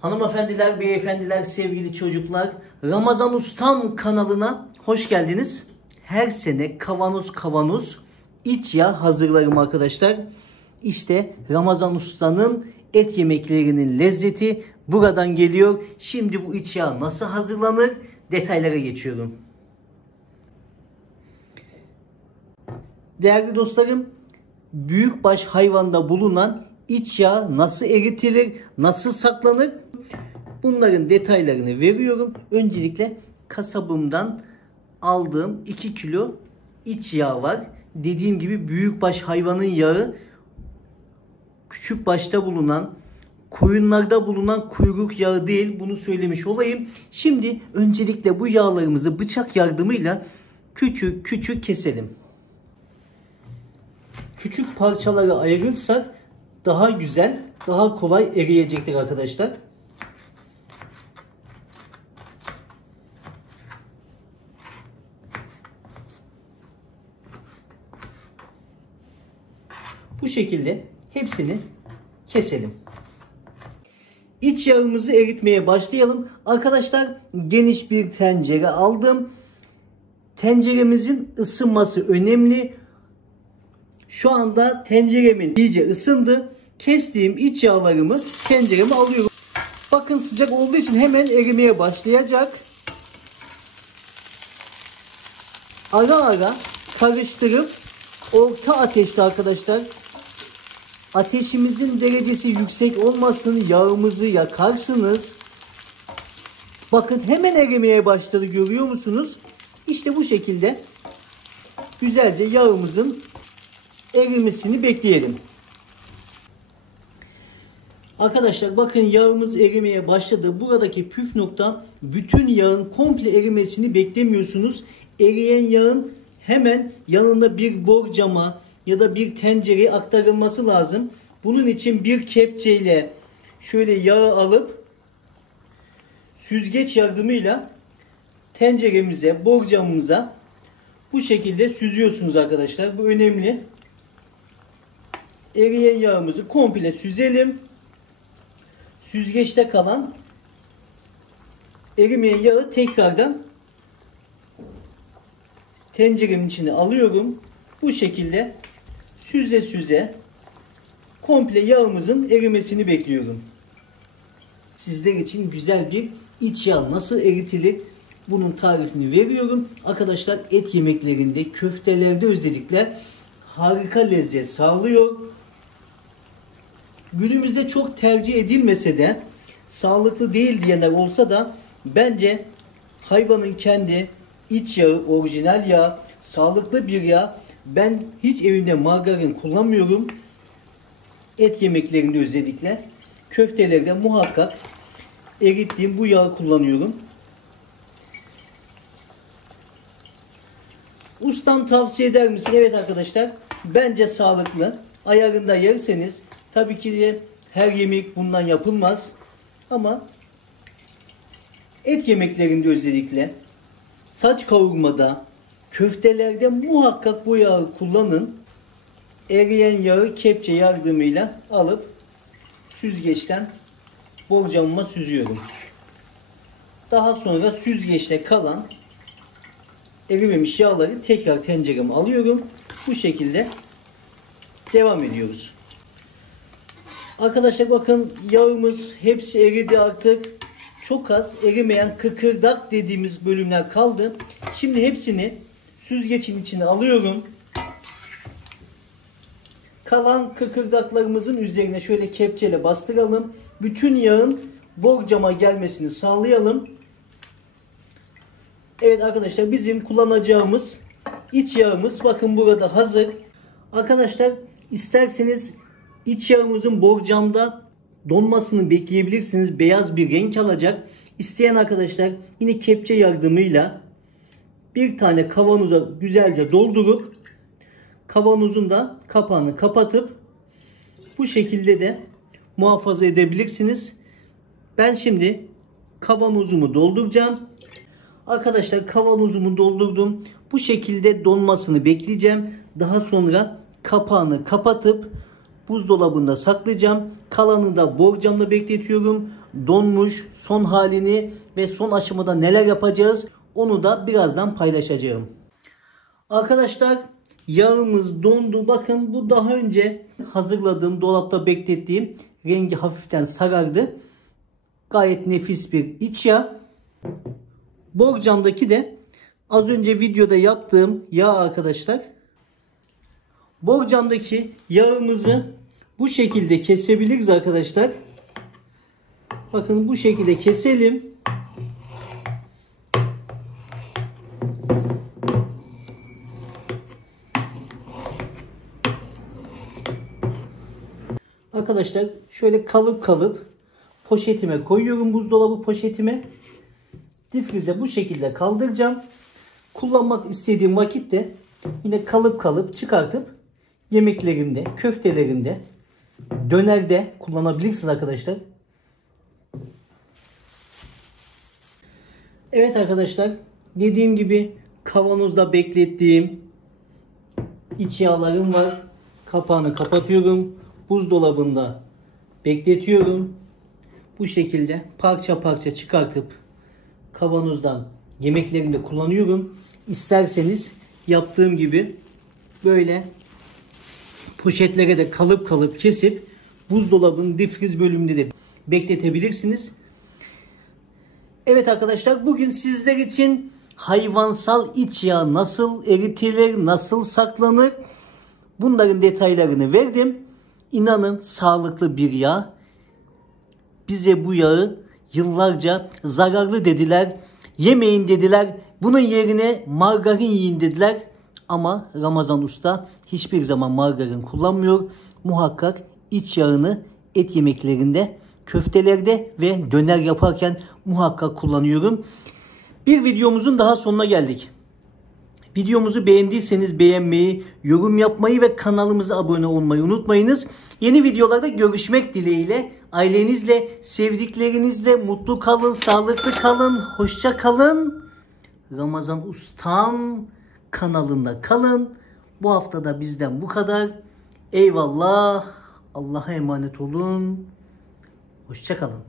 Hanımefendiler, beyefendiler, sevgili çocuklar, Ramazan Ustam kanalına hoş geldiniz. Her sene kavanoz iç yağ hazırlarım arkadaşlar. İşte Ramazan Usta'nın et yemeklerinin lezzeti buradan geliyor. Şimdi bu iç yağ nasıl hazırlanır? Detaylara geçiyorum. Değerli dostlarım, büyükbaş hayvanda bulunan iç yağ nasıl eritilir, nasıl saklanır? Bunların detaylarını veriyorum. Öncelikle kasabımdan aldığım 2 kilo iç yağ var. Dediğim gibi büyükbaş hayvanın yağı, küçük başta bulunan, koyunlarda bulunan kuyruk yağı değil. Bunu söylemiş olayım. Şimdi öncelikle bu yağlarımızı bıçak yardımıyla küçük küçük keselim. Küçük parçalara ayırırsak daha güzel, daha kolay eriyecektir arkadaşlar. Bu şekilde hepsini keselim. İç yağımızı eritmeye başlayalım. Arkadaşlar, geniş bir tencere aldım. Tenceremizin ısınması önemli. Şu anda tenceremin iyice ısındı. Kestiğim iç yağlarımı tencereme alıyorum. Bakın, sıcak olduğu için hemen erimeye başlayacak. Ara ara karıştırıp orta ateşte arkadaşlar, ateşimizin derecesi yüksek olmasın, yağımızı yakarsınız. Bakın, hemen erimeye başladı, görüyor musunuz? İşte bu şekilde güzelce yağımızın erimesini bekleyelim. Arkadaşlar bakın, yağımız erimeye başladı. Buradaki püf nokta, bütün yağın komple erimesini beklemiyorsunuz. Eriyen yağın hemen yanında bir borcama ya da bir tencereye aktarılması lazım. Bunun için bir kepçeyle şöyle yağı alıp süzgeç yardımıyla tenceremize, borcamımıza bu şekilde süzüyorsunuz arkadaşlar. Bu önemli. Eriyen yağımızı komple süzelim. Süzgeçte kalan erimeyen yağı tekrardan tenceremin içine alıyorum. Bu şekilde süze süze komple yağımızın erimesini bekliyorum. Sizler için güzel bir iç yağ nasıl eritilir, bunun tarifini veriyorum. Arkadaşlar, et yemeklerinde, köftelerde özellikle harika lezzet sağlıyor. Günümüzde çok tercih edilmese de, sağlıklı değil diyenler olsa da, bence hayvanın kendi iç yağı, orijinal yağ, sağlıklı bir yağ. Ben hiç evimde margarin kullanmıyorum. Et yemeklerinde özellikle, köftelerde muhakkak erittiğim bu yağı kullanıyorum. Ustam, tavsiye eder misin? Evet arkadaşlar, bence sağlıklı. Ayarında yerseniz, tabii ki de her yemek bundan yapılmaz. Ama et yemeklerinde özellikle, saç kavurmada, köftelerde muhakkak bu yağı kullanın. Eriyen yağı kepçe yardımıyla alıp süzgeçten borcamıma süzüyorum. Daha sonra süzgeçte kalan erimemiş yağları tekrar tencereme alıyorum. Bu şekilde devam ediyoruz. Arkadaşlar bakın, yağımız hepsi eridi artık. Çok az erimeyen kıkırdak dediğimiz bölümler kaldı. Şimdi hepsini süzgecin içine alıyorum. Kalan kıkırdaklarımızın üzerine şöyle kepçeyle bastıralım. Bütün yağın borcama gelmesini sağlayalım. Evet arkadaşlar, bizim kullanacağımız iç yağımız bakın burada hazır. Arkadaşlar, isterseniz iç yağımızın borcamda donmasını bekleyebilirsiniz. Beyaz bir renk alacak. İsteyen arkadaşlar yine kepçe yardımıyla bir tane kavanoza güzelce doldurup kavanozun da kapağını kapatıp bu şekilde de muhafaza edebilirsiniz. Ben şimdi kavanozumu dolduracağım. Arkadaşlar, kavanozumu doldurdum. Bu şekilde donmasını bekleyeceğim. Daha sonra kapağını kapatıp buzdolabında saklayacağım. Kalanını da borcamda bekletiyorum. donmuş son halini ve son aşamada neler yapacağız onu da birazdan paylaşacağım. Arkadaşlar yağımız dondu. Bakın bu daha önce hazırladığım, dolapta beklettiğim, rengi hafiften sarardı. Gayet nefis bir iç yağ. Borcamdaki de az önce videoda yaptığım yağ arkadaşlar. Borcamdaki yağımızı bu şekilde kesebiliriz arkadaşlar. Bakın bu şekilde keselim. Arkadaşlar şöyle kalıp kalıp poşetime koyuyorum, buzdolabı poşetime. Difrize bu şekilde kaldıracağım. Kullanmak istediğim vakitte yine kalıp kalıp çıkartıp yemeklerimde, köftelerimde, dönerde kullanabilirsiniz arkadaşlar. Evet arkadaşlar, dediğim gibi kavanozda beklettiğim iç yağlarım var. Kapağını kapatıyorum. Buzdolabında bekletiyorum. Bu şekilde parça parça çıkartıp kavanozdan yemeklerimde kullanıyorum. İsterseniz yaptığım gibi böyle poşetlere de kalıp kalıp kesip buzdolabının difriz bölümünde de bekletebilirsiniz. Evet arkadaşlar, bugün sizler için hayvansal iç yağ nasıl eritilir, nasıl saklanır, bunların detaylarını verdim. İnanın sağlıklı bir yağ. Bize bu yağı yıllarca zararlı dediler, yemeyin dediler, bunun yerine margarin yiyin dediler. Ama Ramazan Usta hiçbir zaman margarin kullanmıyor. Muhakkak iç yağını et yemeklerinde, köftelerde ve döner yaparken muhakkak kullanıyorum. Bir videomuzun daha sonuna geldik. Videomuzu beğendiyseniz beğenmeyi, yorum yapmayı ve kanalımıza abone olmayı unutmayınız. Yeni videolarda görüşmek dileğiyle, ailenizle, sevdiklerinizle mutlu kalın, sağlıklı kalın, hoşça kalın. Ramazan Ustam kanalında kalın. Bu hafta da bizden bu kadar. Eyvallah. Allah'a emanet olun. Hoşça kalın.